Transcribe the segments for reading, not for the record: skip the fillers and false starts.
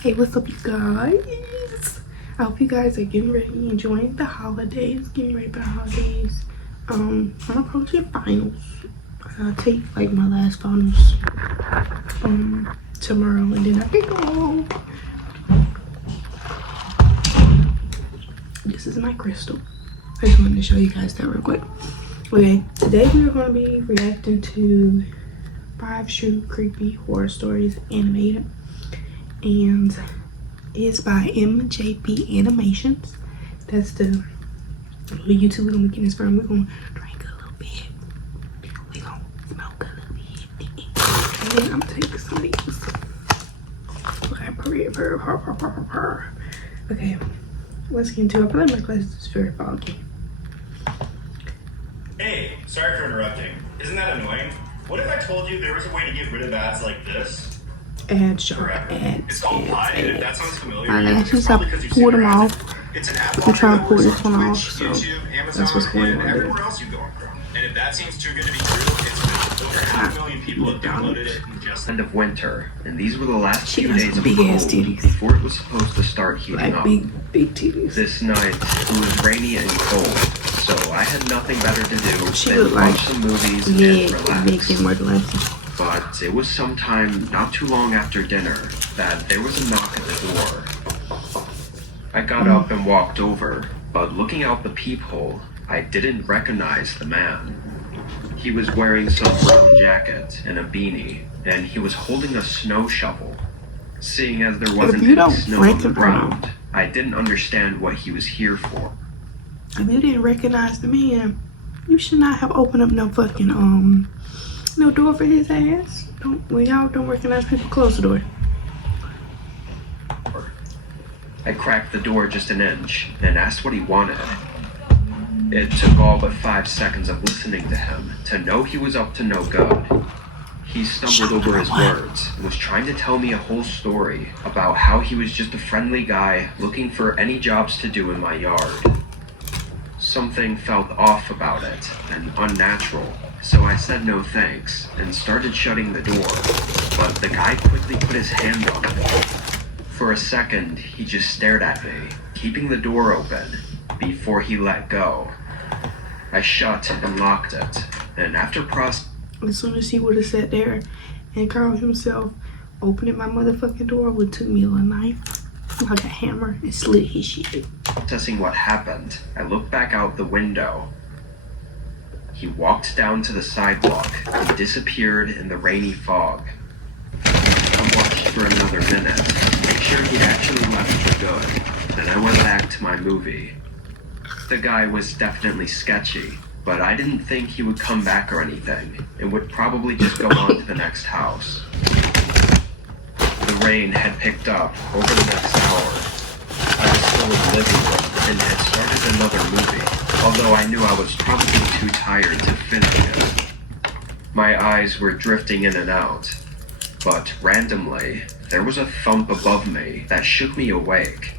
Hey, what's up, you guys? I hope you guys are getting ready, enjoying the holidays, getting ready for the holidays. I'm approaching finals. I'll take like my last finals tomorrow, and then I can go home. This is my crystal. I just wanted to show you guys that real quick. Okay, today we are going to be reacting to 5 true creepy horror stories animated, and it's by MJP Animations. That's the YouTube we're gonna be getting this from. We're gonna drink a little bit, we're gonna smoke a little bit, and then I'm gonna take some of these. Okay, let's get into it. I feel like my glasses is very foggy. Hey, sorry for interrupting. Isn't that annoying? What if I told you there was a way to get rid of ads like this? Ads, sure. Forever. Ads, It's called Live, and if that ads. sounds familiar, I it's just probably have because you've pulled seen them it around. off. It's an app I'm trying to pull on this one off, Twitch, so YouTube, Amazon, that's what's going and on there. everywhere else you go on Chrome. And if that seems too good to be true, it's been over 500,000 people have downloaded it in just end of winter, and these were the last She few got days some of big cold ass titties. before it was supposed to start heating Like up. big titties. This night, it was rainy and cold, so I had nothing better to do She than looked like watch some movies and big relax. and more relaxing. But it was sometime not too long after dinner that there was a knock at the door. I got up and walked over, but looking out the peephole, I didn't recognize the man. He was wearing some brown jacket and a beanie, and he was holding a snow shovel. Seeing as there wasn't you any don't snow on the recognize- ground, I didn't understand what he was here for. If you didn't recognize the man, you should not have opened up no fucking no door for his ass. When y'all don't recognize people, close the door. I cracked the door just an inch and asked what he wanted. It took all but 5 seconds of listening to him to know he was up to no good. He stumbled over his words and was trying to tell me a whole story about how he was just a friendly guy looking for any jobs to do in my yard. Something felt off about it and unnatural, so I said no thanks and started shutting the door, but the guy quickly put his hand on it. For a second, he just stared at me, keeping the door open, before he let go. I shut and locked it, and after As soon as he would have sat there and curled himself, opening my motherfucking door would took me a knife, like a hammer, and slit his shit. processing what happened, I looked back out the window. He walked down to the sidewalk and disappeared in the rainy fog. I watched for another minute to make sure he'd actually left for good, and I went back to my movie. The guy was definitely sketchy, but I didn't think he would come back or anything, and would probably just go on to the next house. The rain had picked up over the next hour. I was still in the living room and had started another movie, although I knew I was probably too tired to finish it. My eyes were drifting in and out, but randomly, there was a thump above me that shook me awake.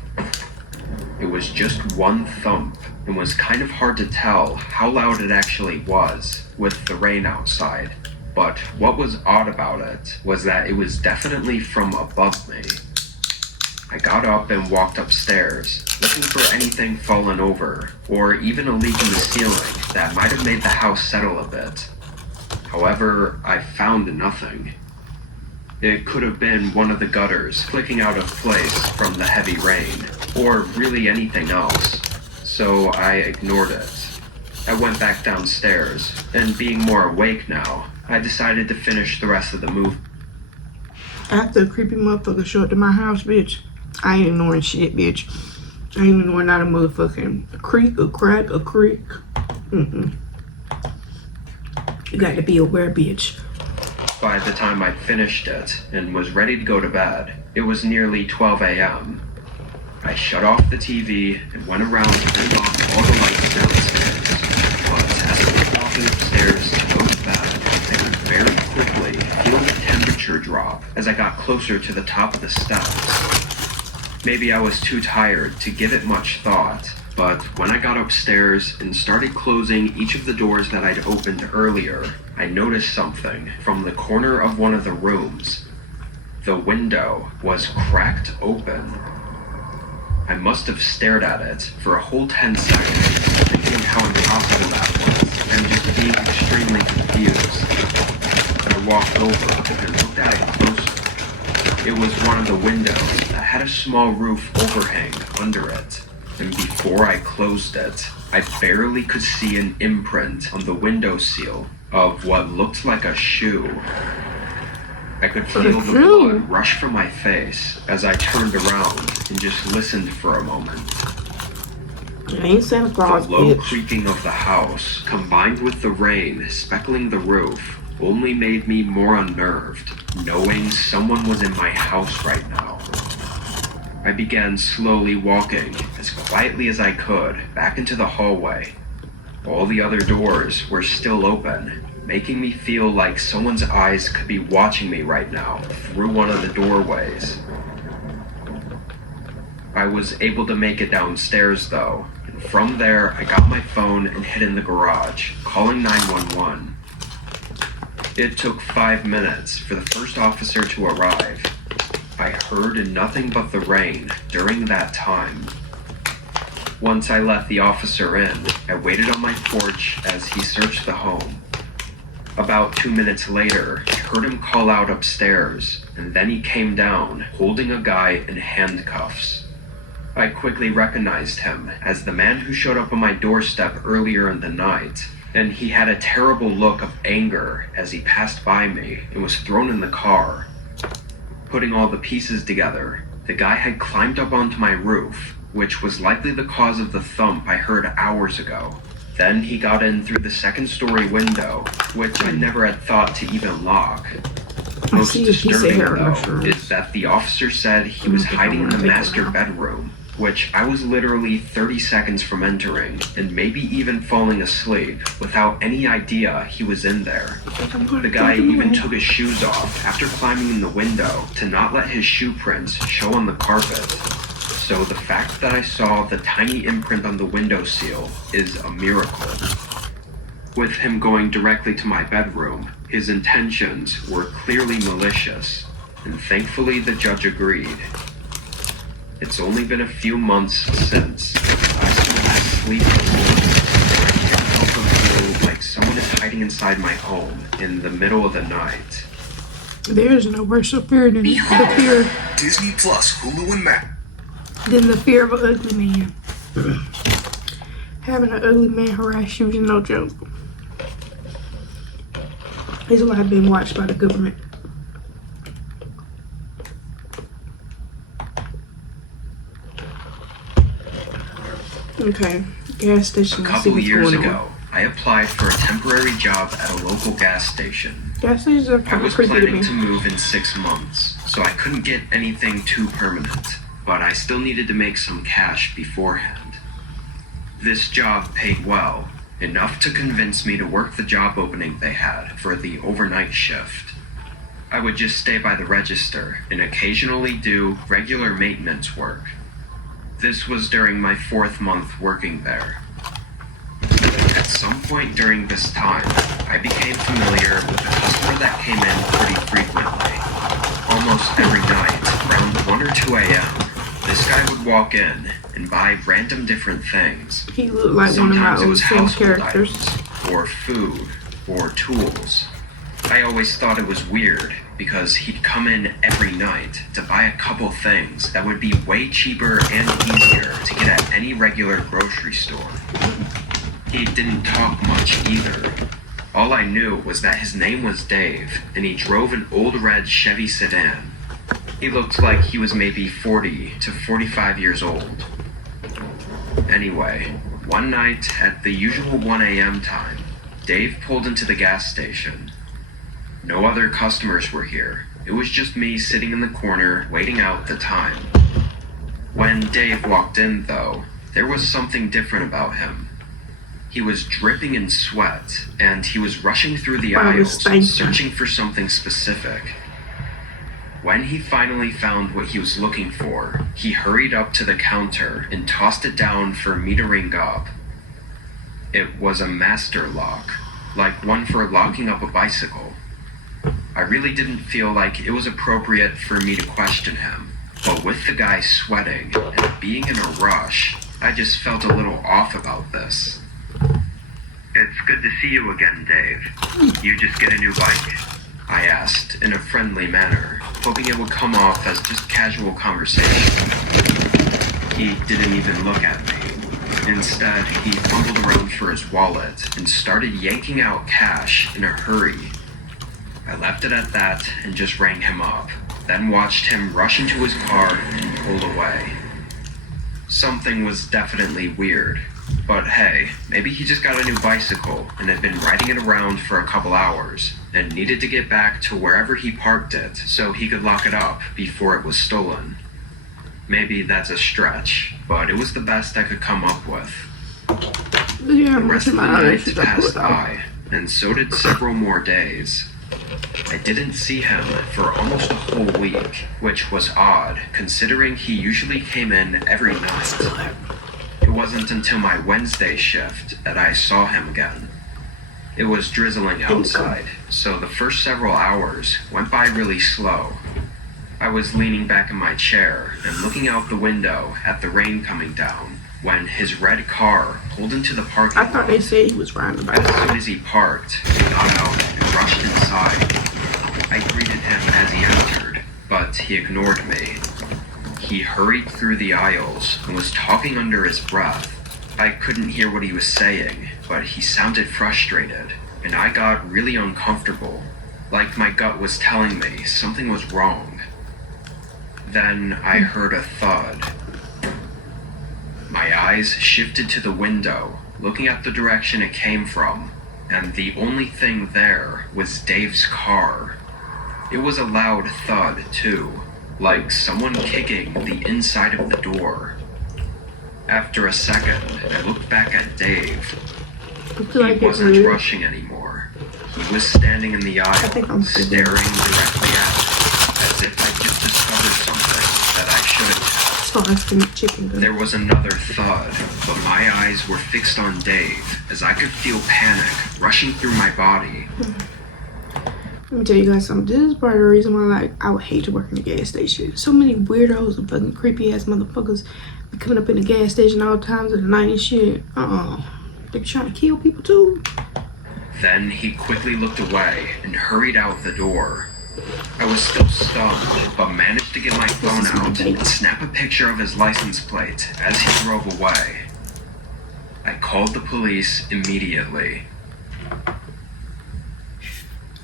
It was just one thump, and was kind of hard to tell how loud it actually was with the rain outside. But what was odd about it was that it was definitely from above me. I got up and walked upstairs, looking for anything fallen over, or even a leak in the ceiling that might have made the house settle a bit. However, I found nothing. It could have been one of the gutters clicking out of place from the heavy rain, or really anything else, so I ignored it. I went back downstairs, and being more awake now, I decided to finish the rest of the movie. After a creepy motherfucker showed up to my house, bitch, I ain't ignoring shit, bitch. I ain't ignoring not a motherfucking creek, a crack, a creek. You got to be aware, bitch. By the time I finished it and was ready to go to bed, it was nearly 12 a.m. I shut off the TV and went around to turn off all the lights downstairs. But as I was walking upstairs to go to bed, I could very quickly feel the temperature drop as I got closer to the top of the steps. Maybe I was too tired to give it much thought, but when I got upstairs and started closing each of the doors that I'd opened earlier, I noticed something from the corner of one of the rooms. The window was cracked open. I must have stared at it for a whole 10 seconds, thinking how impossible that was, and just being extremely confused. I walked over and looked at it closer. It was one of the windows that had a small roof overhang under it, and before I closed it, I barely could see an imprint on the windowsill of what looked like a shoe. I could feel the blood rush from my face as I turned around and just listened for a moment. I ain't Santa Claus, The low bitch. creaking of the house, combined with the rain speckling the roof, only made me more unnerved, knowing someone was in my house right now. I began slowly walking, as quietly as I could, back into the hallway. All the other doors were still open, making me feel like someone's eyes could be watching me right now through one of the doorways. I was able to make it downstairs though, and from there I got my phone and hid in the garage, calling 911. It took 5 minutes for the first officer to arrive. I heard nothing but the rain during that time. Once I let the officer in, I waited on my porch as he searched the home. About 2 minutes later, I heard him call out upstairs, and then he came down, holding a guy in handcuffs. I quickly recognized him as the man who showed up on my doorstep earlier in the night, and he had a terrible look of anger as he passed by me and was thrown in the car. Putting all the pieces together, the guy had climbed up onto my roof, which was likely the cause of the thump I heard hours ago. Then he got in through the second-story window, which I never had thought to even lock. Most disturbing, though, is that the officer said he was hiding in the master bedroom, which I was literally 30 seconds from entering, and maybe even falling asleep, without any idea he was in there. The guy even took his shoes off after climbing in the window to not let his shoe prints show on the carpet. So the fact that I saw the tiny imprint on the windowsill is a miracle. With him going directly to my bedroom, his intentions were clearly malicious, and thankfully the judge agreed. It's only been a few months since I still have sleepless nights. I can't help but feel like someone is hiding inside my home in the middle of the night. There's no worse fear than the fear Disney Plus, Hulu, and Max. than the fear of an ugly man. Having an ugly man harass you is no joke. It's why I've been watched by the government. Okay, gas station. A couple years ago, I applied for a temporary job at a local gas station. Gas stations are I kind of was creepy to planning me. to move in 6 months, so I couldn't get anything too permanent, but I still needed to make some cash beforehand. This job paid well, enough to convince me to work the job opening they had for the overnight shift. I would just stay by the register and occasionally do regular maintenance work. This was during my 4th month working there. At some point during this time, I became familiar with a customer that came in pretty frequently. Almost every night, around 1 or 2 a.m., this guy would walk in and buy random different things. He looked like one of my Sometimes it old was Sims household characters. items, or food, or tools. I always thought it was weird because he'd come in every night to buy a couple things that would be way cheaper and easier to get at any regular grocery store. He didn't talk much either. All I knew was that his name was Dave, and he drove an old red Chevy sedan. He looked like he was maybe 40 to 45 years old. Anyway, one night at the usual 1 a.m. time, Dave pulled into the gas station. No other customers were here. It was just me sitting in the corner waiting out the time. When Dave walked in, though, there was something different about him. He was dripping in sweat, and he was rushing through the aisles, searching for something specific. When he finally found what he was looking for, he hurried up to the counter and tossed it down for me to ring up. It was a master lock. like one for locking up a bicycle. I really didn't feel like it was appropriate for me to question him, but with the guy sweating and being in a rush, I just felt a little off about this. "It's good to see you again, Dave. You just get a new bike?" I asked in a friendly manner, hoping it would come off as just casual conversation. He didn't even look at me. Instead, he fumbled around for his wallet and started yanking out cash in a hurry. I left it at that and just rang him up, then watched him rush into his car and pull away. Something was definitely weird, but hey, maybe he just got a new bicycle and had been riding it around for a couple hours and needed to get back to wherever he parked it so he could lock it up before it was stolen. Maybe that's a stretch, but it was the best I could come up with. Yeah, The rest of the night passed by, and so did several more days. I didn't see him for almost a whole week, which was odd considering he usually came in every night. It wasn't until my Wednesday shift that I saw him again. It was drizzling outside, so the first several hours went by really slow. I was leaning back in my chair and looking out the window at the rain coming down when his red car pulled into the parking lot. I thought they said he was riding a As bicycle. soon as he parked, he got out and rushed inside. I greeted him as he entered, but he ignored me. He hurried through the aisles and was talking under his breath. I couldn't hear what he was saying, but he sounded frustrated, and I got really uncomfortable, like my gut was telling me something was wrong. Then I heard a thud. My eyes shifted to the window, looking at the direction it came from, and the only thing there was Dave's car. It was a loud thud, too, like someone kicking the inside of the door. After a second, I looked back at Dave. I feel like He it's wasn't weird. rushing anymore. He was standing in the aisle, think I'm staring directly at me, as if I just discovered something that I shouldn't have. As far as the chicken goes. There was another thud, but my eyes were fixed on Dave as I could feel panic rushing through my body. Let me tell you guys something. This is part of the reason why, like, I would hate to work in a gas station. So many weirdos and fucking creepy ass motherfuckers be coming up in the gas station all times of the night and shit. They be trying to kill people too. Then he quickly looked away and hurried out the door. I was still stunned, but managed to get my phone out and snap a picture of his license plate as he drove away. I called the police immediately.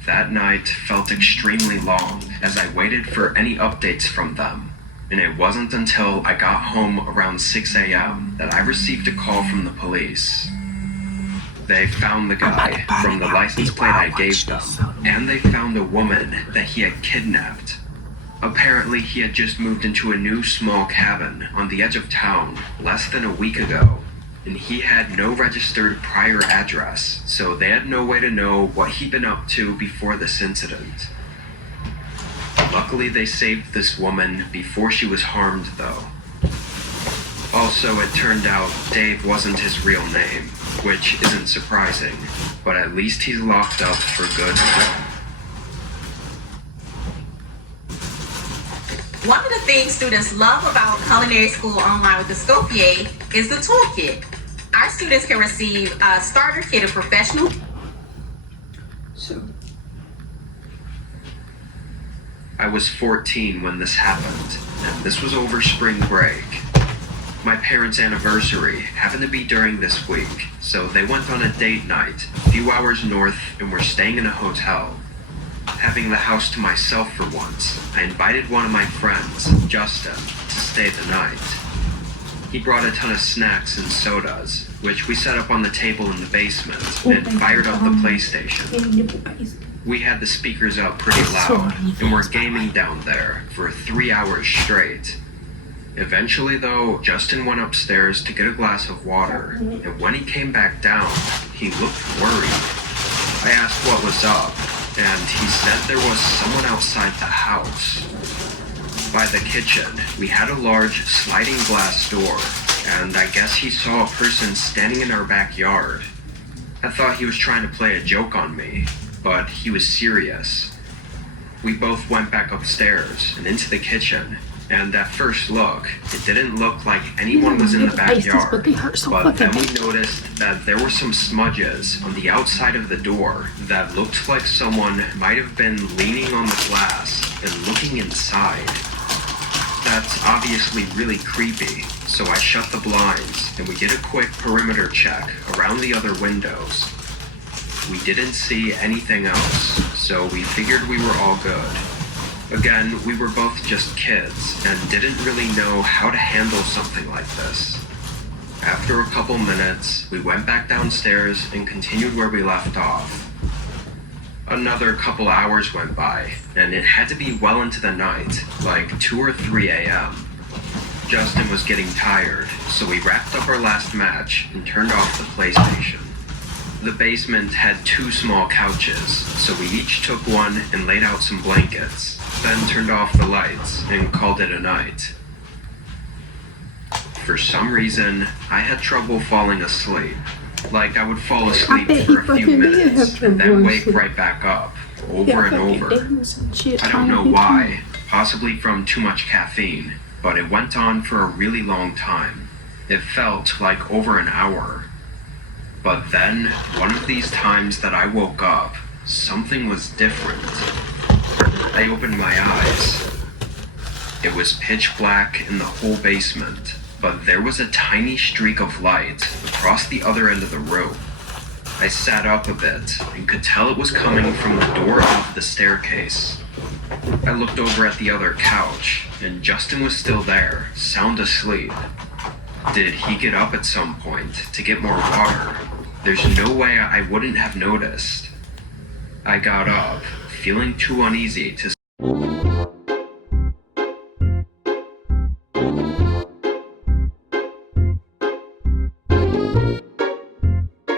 That night felt extremely long as I waited for any updates from them, and it wasn't until I got home around 6 a.m. that I received a call from the police. They found the guy from the license plate I gave them, and they found a woman that he had kidnapped. Apparently, he had just moved into a new small cabin on the edge of town less than a week ago, and he had no registered prior address, so they had no way to know what he'd been up to before this incident. Luckily, they saved this woman before she was harmed, though. Also, it turned out Dave wasn't his real name, which isn't surprising, but at least he's locked up for good now. One of the things students love about culinary school online with the Scopier is the toolkit. Our students can receive a starter kit of professional. So, I was 14 when this happened, and this was over spring break. My parents' anniversary happened to be during this week, so they went on a date night a few hours north and were staying in a hotel. Having the house to myself for once, I invited one of my friends, Justin, to stay the night. He brought a ton of snacks and sodas, which we set up on the table in the basement and fired up the PlayStation. We had the speakers up pretty loud and were gaming down there for 3 hours straight. Eventually, though, Justin went upstairs to get a glass of water, and when he came back down, he looked worried. I asked what was up, and he said there was someone outside the house. By the kitchen, we had a large sliding glass door, and I guess he saw a person standing in our backyard. I thought he was trying to play a joke on me, but he was serious. We both went back upstairs and into the kitchen, and at first look, it didn't look like anyone was in the backyard. But they hurt so But then fucking we noticed that there were some smudges on the outside of the door that looked like someone might have been leaning on the glass and looking inside. That's obviously really creepy, so I shut the blinds and we did a quick perimeter check around the other windows. We didn't see anything else, so we figured we were all good. Again, we were both just kids and didn't really know how to handle something like this. After a couple minutes, we went back downstairs and continued where we left off. Another couple hours went by, and it had to be well into the night, like 2 or 3 a.m. Justin was getting tired, so we wrapped up our last match and turned off the PlayStation. The basement had 2 small couches, so we each took one and laid out some blankets, then turned off the lights and called it a night. For some reason, I had trouble falling asleep. Like I would fall asleep for a few minutes and then wake right back up, over and over. I don't know why, possibly from too much caffeine, but it went on for a really long time. It felt like over an hour. But then, one of these times that I woke up, something was different. I opened my eyes. It was pitch black in the whole basement, but there was a tiny streak of light across the other end of the room. I sat up a bit and could tell it was coming from the door of the staircase. I looked over at the other couch, and Justin was still there, sound asleep. Did he get up at some point to get more water? There's no way I wouldn't have noticed. I got up, feeling too uneasy to